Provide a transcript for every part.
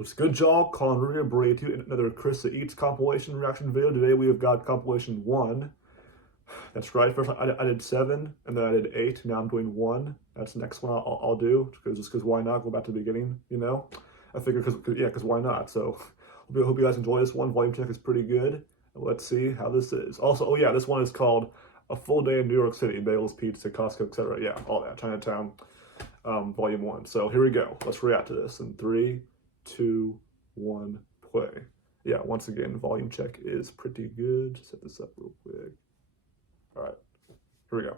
What's good, y'all? Colin Ruger bringing to you another KarissaEats compilation reaction video. Today we have got compilation 1. That's right. First I did 7, and then I did 8. Now I'm doing 1. That's the next one I'll do, because why not? Go back to the beginning, you know? I figure because why not? So hope you guys enjoy this one. Volume check is pretty good. Let's see how this is. Also, oh yeah, this one is called A Full Day in New York City, Bagels, Pizza, Costco, etc. Yeah, all that. Chinatown, Volume 1. So here we go. Let's react to this in 3, 2, 1, play. Yeah, once again, volume check is pretty good. Set this up real quick. All right, here we go.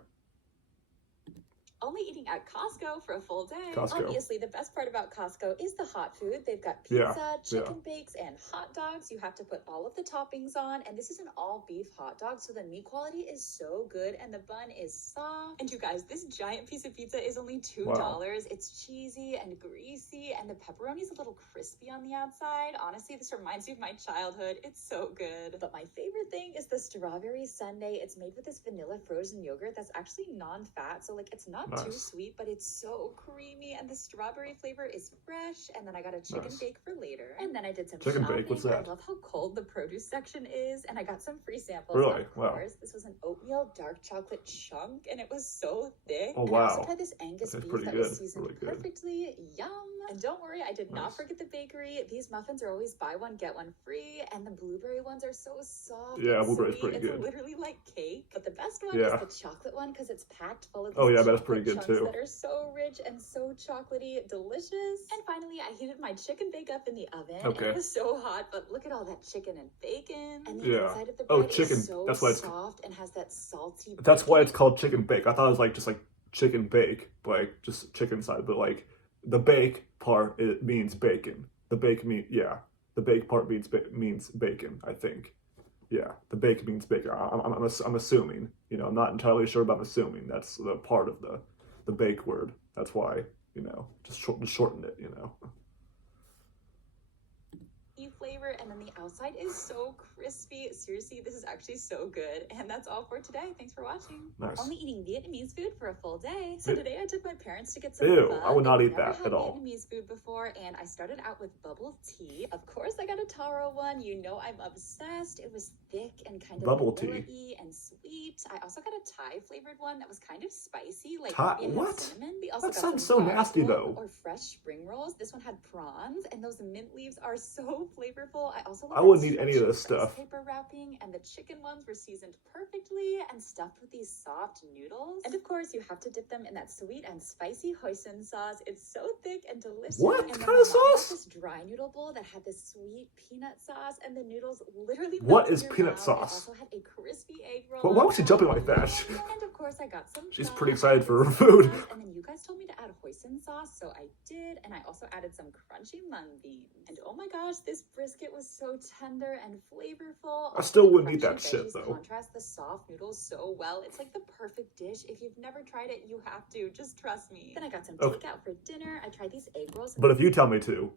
Only eating at Costco for a full day. Costco. Obviously, the best part about Costco is the hot food. They've got pizza, chicken bakes, and hot dogs. You have to put all of the toppings on, and this is an all-beef hot dog, so the meat quality is so good, and the bun is soft. And you guys, this giant piece of pizza is only $2. Wow. It's cheesy and greasy, and the pepperoni is a little crispy on the outside. Honestly, this reminds me of my childhood. It's so good. But my favorite thing is the strawberry sundae. It's made with this vanilla frozen yogurt that's actually non-fat, so like it's not too sweet, but it's so creamy, and the strawberry flavor is fresh. And then I got a chicken bake for later. And then I did some chicken shopping. bake. What's that? I love how cold the produce section is, and I got some free samples. Really? Of course. This was an oatmeal dark chocolate chunk, and it was so thick. Oh and wow! I also tried this Angus beef that was seasoned perfectly. Yum! And don't worry, I did not forget the bakery. These muffins are always buy one get one free, and the blueberry ones are so soft. Yeah, blueberry's pretty good. It's literally like cake. But the best one is the chocolate one, because it's packed full of that's pretty good too. That are so rich and so chocolatey, delicious. And finally, I heated my chicken bake up in the oven. And it was so hot, but look at all that chicken and bacon. And the inside of the bread is so soft and has that salty. That's why it's called chicken bake. I thought it was like just like chicken bake, like just chicken side, but like the bake part it means bacon. The bake the bake part means bacon. I think. Yeah, the bake means bacon. I'm assuming. You know, I'm not entirely sure, but I'm assuming that's the part of the bake word. That's why, you know, just shorten it, you know. Flavor, and then the outside is so crispy. Seriously, this is actually so good. And that's all for today. Thanks for watching. Nice. Only eating Vietnamese food for a full day. So today I took my parents to get some Ew, pho. I would not eat that at all. Vietnamese food before, and I started out with bubble tea. Of course, I got a taro one. You know I'm obsessed. It was thick and kind of bubble tea and sweet. I also got a Thai flavored one that was kind of spicy, like what? Cinnamon. We also that got sounds so nasty though. Or fresh spring rolls. This one had prawns, and those mint leaves are so flavorful. I also wouldn't eat any of this stuff. Paper wrapping, and the chicken ones were seasoned perfectly and stuffed with these soft noodles. And of course, you have to dip them in that sweet and spicy hoisin sauce. It's so thick and delicious. What and kind of sauce? This dry noodle bowl that had this sweet peanut sauce, and the noodles literally. What is peanut sauce? It also had a crispy egg roll. Well, why was she jumping like that? And of course, I got some. She's pretty excited for her food. And then you guys told me to add hoisin sauce, so I did, and I also added some crunchy mung beans. And oh my gosh, this brisket was so tender and flavorful. I still wouldn't eat that shit though. Contrast the soft noodles so well. It's like the perfect dish. If you've never tried it, you have to. Just trust me. Then I got some takeout for dinner. I tried these egg rolls. But if you tell me to,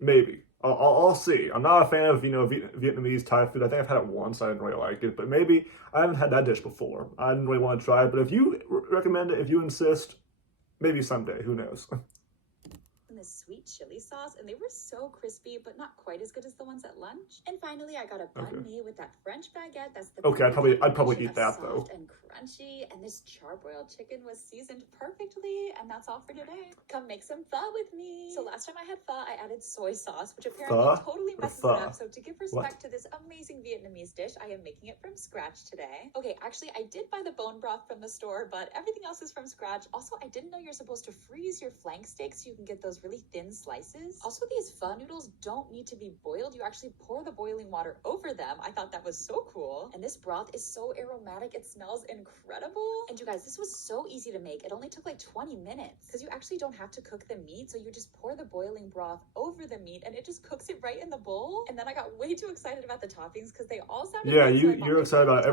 maybe. I'll see. I'm not a fan of, you know, Vietnamese Thai food. I think I've had it once. I didn't really like it. But maybe I haven't had that dish before. I didn't really want to try it. But if you recommend it, if you insist, maybe someday. Who knows? This sweet chili sauce, and they were so crispy, but not quite as good as the ones at lunch. And finally, I got a banh mi with that French baguette. That's the I'd probably eat that though. And crunchy, and this charbroiled chicken was seasoned perfectly. And that's all for today. Come make some pho with me. So last time I had pho, I added soy sauce, which apparently totally messes it up. So to give respect to this amazing Vietnamese dish, I am making it from scratch today. Okay, actually, I did buy the bone broth from the store, but everything else is from scratch. Also, I didn't know you're supposed to freeze your flank steaks so you can get those really thin slices. Also, these pho noodles don't need to be boiled. You actually pour the boiling water over them. I thought that was so cool. And this broth is so aromatic. It smells incredible. And you guys, this was so easy to make. It only took like 20 minutes because you actually don't have to cook the meat. So you just pour the boiling broth over the meat and it just cooks it right in the bowl. And then I got way too excited about the toppings because they all sounded you're excited about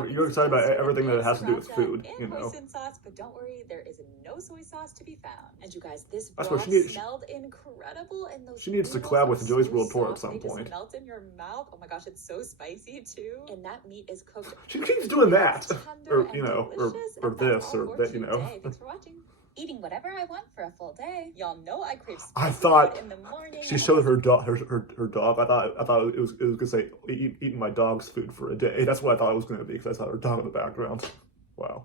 everything that has to do with food, you know. Hoisin sauce, but don't worry, there is no soy sauce to be found. And you guys, this That's broth what smelled incredible, and those she needs to collab with Joey's World Tour at some point. Just melt in your mouth. Oh my gosh, it's so spicy too. And that meat is cooked. She keeps doing that, or you know, or this, or that, you know. Thanks for watching. eating whatever I want for a full day. Y'all know I crave I spicy thought food in the morning. she showed her dog. Her dog. I thought it was gonna say eating my dog's food for a day. That's what I thought it was gonna be because I saw her dog in the background. Wow.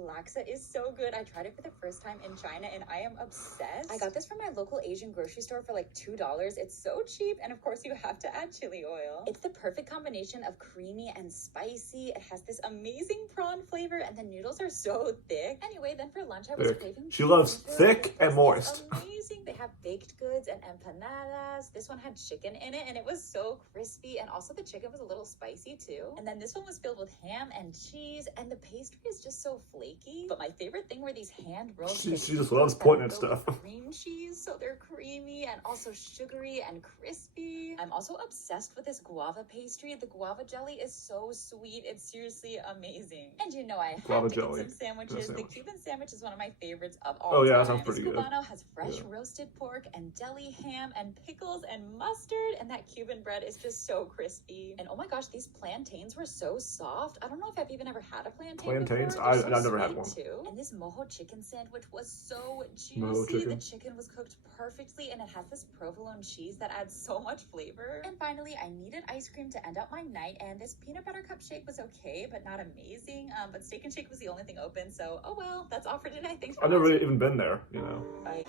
Laksa is so good. I tried it for the first time in China and I am obsessed. I got this from my local Asian grocery store for like $2. It's so cheap, and of course you have to add chili oil. It's the perfect combination of creamy and spicy. It has this amazing prawn flavor and the noodles are so thick. Anyway, then for lunch I was craving She loves food. thick and moist. Amazing. They have baked goods and empanadas. This one had chicken in it and it was so crispy, and also the chicken was a little spicy too. And then this one was filled with ham and cheese, and the pastry is just so flaky. But my favorite thing were these hand-rolled She just loves pointing at stuff. Cream cheese, so they're creamy and also sugary and crispy. I'm also obsessed with this guava pastry. The guava jelly is so sweet. It's seriously amazing. And you know I had Guava to jelly. get some sandwiches. The Cuban sandwich is one of my favorites of all Oh yeah, time. that sounds pretty This good. Cubano has fresh roasted pork and deli ham and pickles and mustard, and that Cuban bread is just so crispy. And oh my gosh, these plantains were so soft. I don't know if I've even ever had a plantain Plantains? before. They're so I've never had sweet, one. too. And this mojo chicken sandwich was so Mojo juicy. chicken. The chicken was cooked perfectly, and it has this provolone cheese that adds so much flavor. And finally, I needed ice cream to end up my night, and this peanut butter cup shake was okay, but not amazing. But Steak and Shake was the only thing open, so oh well, that's all for today. Thanks for I've never watching. even been there, you know. Bye.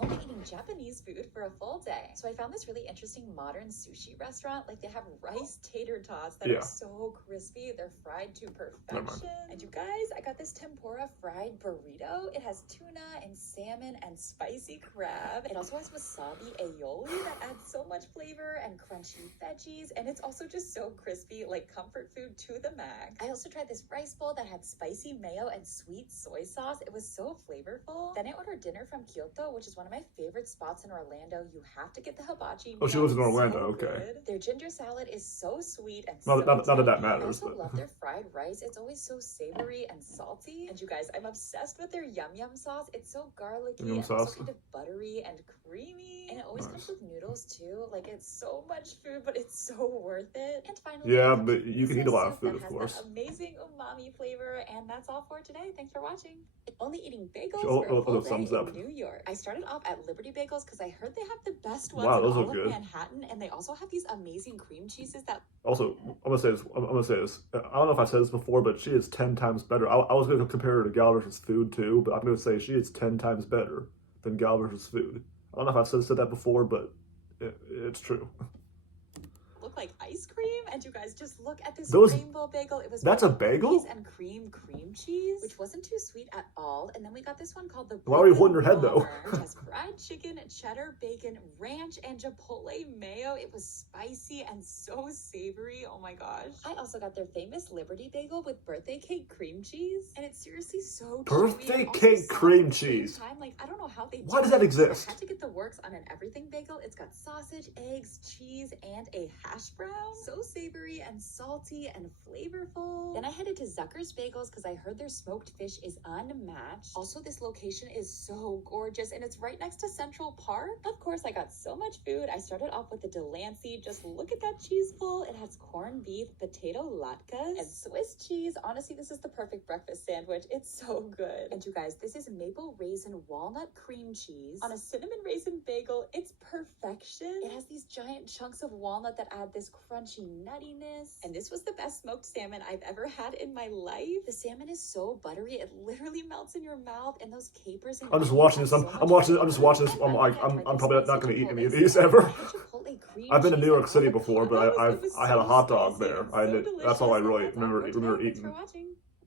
Only eating Japanese food for a full day. So I found this really interesting modern sushi restaurant. Like, they have rice tater tots that are so crispy. They're fried to perfection. And you guys, I got this tempura fried burrito. It has tuna and salmon and spicy crab. It also has wasabi aioli that adds so much flavor and crunchy veggies. And it's also just so crispy, like comfort food to the max. I also tried this rice bowl that had spicy mayo and sweet soy sauce. It was so flavorful. Then I ordered dinner from Kyoto, which is one of my favorite spots in Orlando. You have to get the hibachi. Oh, she lives in Orlando, So okay. good. Their ginger salad is so sweet and Not that tangy. that matters, I also but love their fried rice. It's always so savory and salty. And you guys, I'm obsessed with their yum yum sauce. It's so garlicky Yum and sauce. also kind of buttery and creamy. And it always comes with noodles too. Like, it's so much food, but it's so worth it. And finally, yeah, I have but you can miso eat a lot of soup food, that of has course. that amazing umami flavor. And that's all for today. Thanks for watching. Only eating bagels Oh, for a full day thumbs up. in New York. I started off at Liberty Bagels because I heard they have the best ones Wow, in those all look of good. Manhattan, and they also have these amazing cream cheeses that Also, I'm gonna say this. I don't know if I said this before, but she is 10 times better. I was gonna compare her to Gal versus Food too, but I'm gonna say she is 10 times better than Gal versus Food. I don't know if I said that before, but it's true. look like ice cream. And you guys, just look at this Those- rainbow bagel. It was that's a with bagel? cookies and cream cheese, which wasn't too sweet at all. And then we got this one called the Why are you Bacon holding your head, though? Bomber, which has fried chicken, cheddar bacon, ranch, and chipotle mayo. It was spicy and so savory. Oh my gosh. I also got their famous Liberty bagel with birthday cake cream cheese, and it's seriously so Birthday chewy and also cake soft cream at the same cheese. time. Like, I don't know how they Why do does that it, so exist? I had to get the works on an everything bagel. It's got sausage, eggs, cheese, and a hash brown. So savory and salty and flavorful. Then I headed to Zucker's Bagels because I heard their smoked fish is unmatched. Also, this location is so gorgeous and it's right next to Central Park. Of course, I got so much food. I started off with the Delancey. Just look at that cheese pull. It has corned beef, potato latkes, and Swiss cheese. Honestly, this is the perfect breakfast sandwich. It's so good. And you guys, this is maple raisin walnut cream cheese on a cinnamon raisin bagel. It's perfection. It has these giant chunks of walnut that add this crunchy nuttiness. And this was the best smoked salmon I've ever had in my life. The salmon is so buttery, it literally melts in your mouth, and those capers and I'm just onions watching add this. so I'm much watching. I'm flavor. just watching this. And I'm finally, like, I I'm tried probably this not going to eat spicy any of chipotle these salmon. ever. I had chipotle cream I've been to cheese New York and City before, but avocados. It was I had a so hot dog spicy there. and I so did. That's all I delicious, really and that's all remember for today. remember Thanks eating. for watching.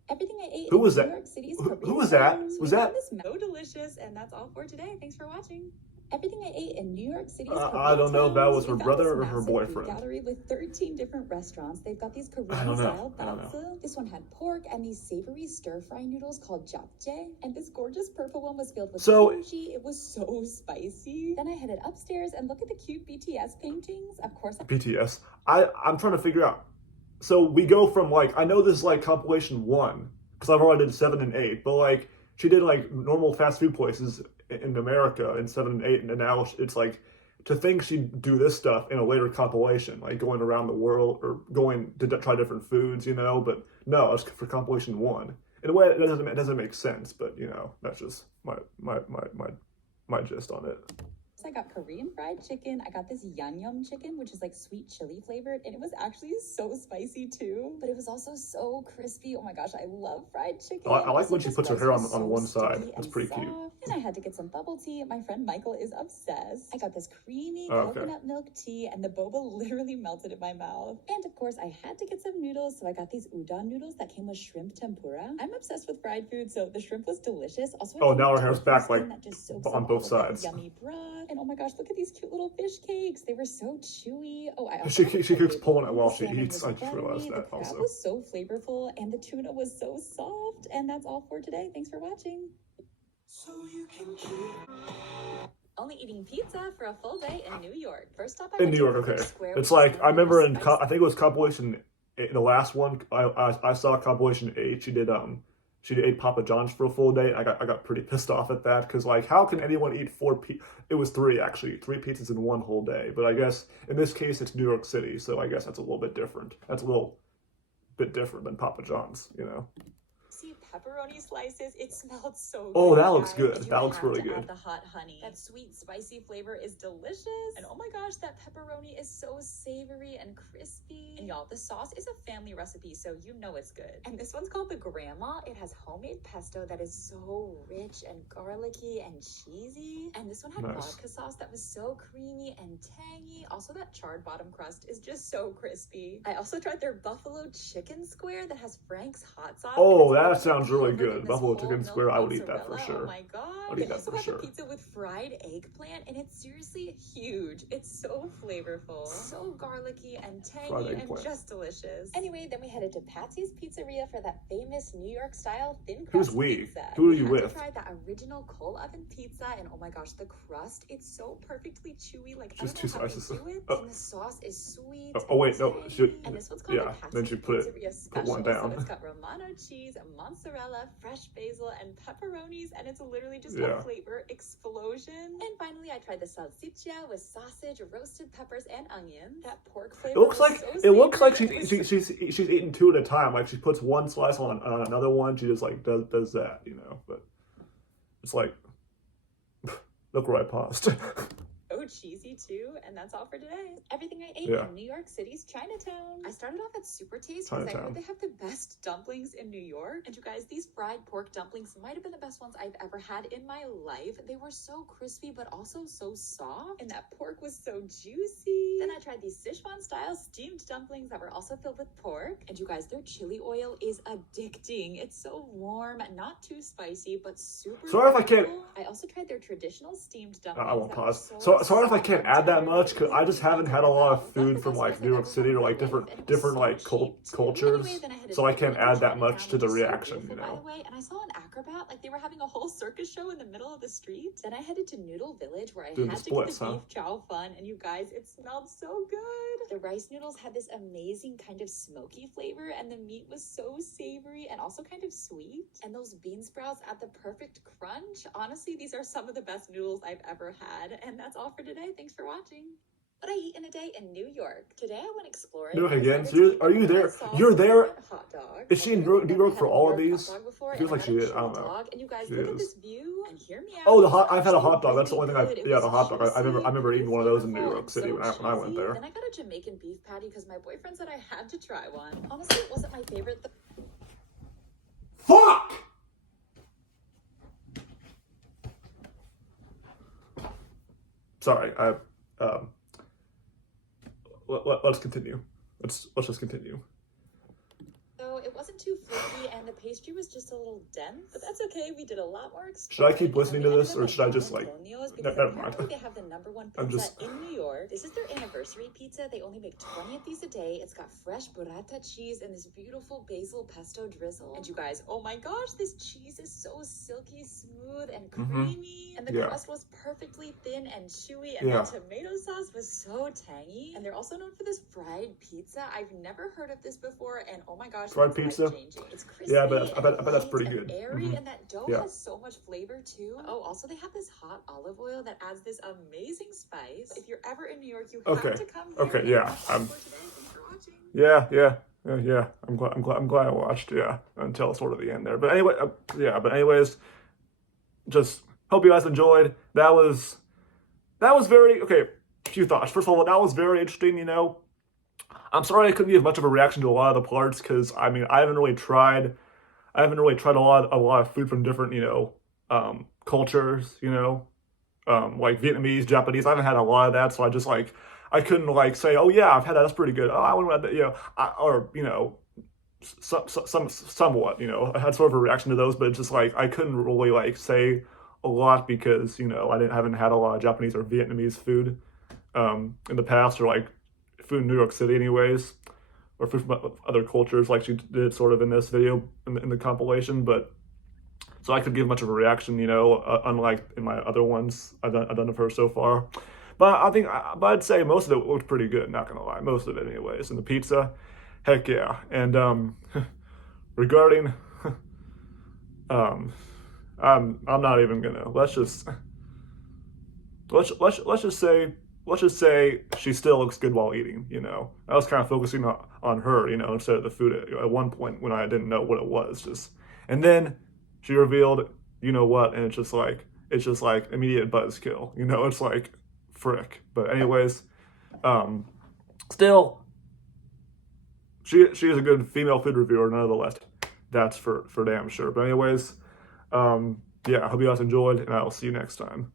Everything I ate Who in was New that? York City is Who was that? Korean. So Was we that? found this so delicious, and that's all for today. Thanks for watching. Everything I ate in New York City is I don't know if that was her brother or her massive boyfriend. food gallery with 13 different restaurants. They've got these I don't know. Korean-style I don't know. baozi. This one had pork and these savory stir-fry noodles called japchae. And this gorgeous purple one was filled with kimchi. It was so spicy. Then I headed upstairs and look at the cute BTS paintings. Of course, BTS. I'm trying to figure out. So we go from like, I know this is like compilation 1 because I've already did 7 and 8, but like she did like normal fast food places in America in 7 and 8, and now it's like, to think she'd do this stuff in a later compilation, like going around the world or going to try different foods, you know, but no, it's for compilation 1. in a way it doesn't make sense, but you know, that's just my gist on it. I got Korean fried chicken. I got this yangnyeom chicken, which is like sweet chili flavored, and it was actually so spicy too. But it was also so crispy. Oh my gosh, I love fried chicken. I like when she puts her hair on one side. That's pretty cute. And I had to get some bubble tea. My friend Michael is obsessed. I got this creamy coconut milk tea, and the boba literally melted in my mouth. And of course, I had to get some noodles, so I got these udon noodles that came with shrimp tempura. I'm obsessed with fried food, so the shrimp was delicious. Also, now her hair's back like on both sides. Yummy broth. And oh my gosh, look at these cute little fish cakes. They were so chewy. Oh, she keeps pulling it while she eats. I just realized that also. The crab also. was so flavorful, and the tuna was so soft. And that's all for today. Thanks for watching. So you can only eating pizza for a full day in New York. First stop in New York, okay. It's like I remember in I think it was compilation the last one. I saw compilation 8. She ate Papa John's for a full day. I got pretty pissed off at that because like how can anyone eat 4 It was 3 actually, 3 pizzas in one whole day. But I guess in this case it's New York City, so I guess that's a little bit different. That's a little bit different than Papa John's, you know. See pepperoni slices. It smelled so good. Oh, that looks good. That looks really good. Add the hot honey. That sweet, spicy flavor is delicious. And oh my gosh, that pepperoni is so savory and crispy. And y'all, the sauce is a family recipe, so you know it's good. And this one's called the Grandma. It has homemade pesto that is so rich and garlicky and cheesy. And this one had vodka sauce that was so creamy and tangy. Also, that charred bottom crust is just so crispy. I also tried their buffalo chicken square that has Frank's hot sauce. Oh, that sounds really good. Buffalo chicken square, I would eat that for sure. Oh my god. I would eat that for sure. A pizza with fried eggplant, and it's seriously huge. It's so flavorful, so garlicky and tangy and just delicious. Anyway, then we headed to Patsy's Pizzeria for that famous New York style thin crust Who's we? pizza. Who are you with? I tried the original coal oven pizza, and oh my gosh, the crust, it's so perfectly chewy. Like just I don't know how slices. they do it. And the sauce is sweet. Oh wait, no. And this one's called the Patsy's then she put one down. So it's got Romano cheese, mozzarella, fresh basil, and pepperonis, and it's literally just a flavor explosion. And finally, I tried the salsiccia with sausage, roasted peppers, and onions. That pork flavor. It looks like she's eating 2 at a time. Like she puts one slice on another one. She just like does that, you know. But it's like, look where I paused. So cheesy too, and that's all for today. Everything I ate in New York City's Chinatown. I started off at Super Taste because I heard they have the best dumplings in New York. And you guys, these fried pork dumplings might have been the best ones I've ever had in my life. They were so crispy, but also so soft, and that pork was so juicy. Then I tried these Sichuan style steamed dumplings that were also filled with pork. And you guys, their chili oil is addicting. It's so warm, not too spicy, but super. Sorry if I can't. I also tried their traditional steamed dumplings. I won't pause. Sorry if I can't add that much, because I just haven't had a lot of food from like New York City or like different like cultures, so I can't add that much to the reaction, you know. And I saw an acrobat, like they were having a whole circus show in the middle of the street. Then I headed to Noodle Village where I had to get the beef chow fun, and you guys, it smelled so good. The rice noodles had this amazing kind of smoky flavor, and the meat was so savory and also kind of sweet. And those bean sprouts at the perfect crunch. Honestly, these are some of the best noodles I've ever had. And that's all for today. Thanks for watching. What I eat in a day in New York. Today I went exploring. New York again? So are you there? You're there? Hot dog. Is she in New York for all of these? Feels like she is. I don't know. And you guys, look at this view and hear me out. Oh, I've had a hot dog. That's the only thing the hot dog. I remember eating one of those in New York City when I went there. Then I got a Jamaican beef patty because my boyfriend said I had to try one. Honestly, it wasn't my favorite. Fuck! Sorry, let's continue. Let's just continue. So it wasn't too flaky, and the pastry was just a little dense, but that's okay. We did a lot more. Should I keep listening to this, or should I just like? Never mind. They have the #1 pizza in New York. This is their anniversary pizza. They only make 20 of these a day. It's got fresh burrata cheese and this beautiful basil pesto drizzle. And you guys, oh my gosh, this cheese is so silky smooth and creamy, and the crust was perfectly thin and chewy, and the tomato sauce was so tangy. And they're also known for this fried pizza. I've never heard of this before, and oh my gosh. Fried pizza? It's crispy, I bet that's pretty good. Airy, and that dough has so much flavor too. Oh, also they have this hot olive oil that adds this amazing spice. If you're ever in New York, you have to come here. Okay, yeah. Yeah. Yeah, I'm glad I watched. Yeah, until sort of the end there. But anyway, yeah. But anyways, just hope you guys enjoyed. That was very okay. A few thoughts. First of all, that was very interesting. I'm sorry I couldn't give much of a reaction to a lot of the parts because I mean I haven't really tried a lot of food from different cultures. Like Vietnamese, Japanese. I haven't had a lot of that, so I couldn't like say, oh yeah, I've had that. That's pretty good. Oh, I want to have that. Or somewhat. I had sort of a reaction to those, but it's just like I couldn't really like say a lot because haven't had a lot of Japanese or Vietnamese food in the past, or like food in New York City, anyways, or food from other cultures, like she did sort of in this video in the compilation, but. So I could give much of a reaction, unlike in my other ones I've done of her so far. But I'd say most of it looked pretty good. Not gonna lie, most of it, anyways. And the pizza, heck yeah. And regarding, um, I'm not even gonna. Let's just say she still looks good while eating. I was kind of focusing on her, instead of the food at one point when I didn't know what it was. And then she revealed, you know what, and it's just like immediate buzzkill. It's like frick. But anyways, still, she is a good female food reviewer, nonetheless. That's for damn sure. But anyways, yeah, I hope you guys enjoyed, and I'll see you next time.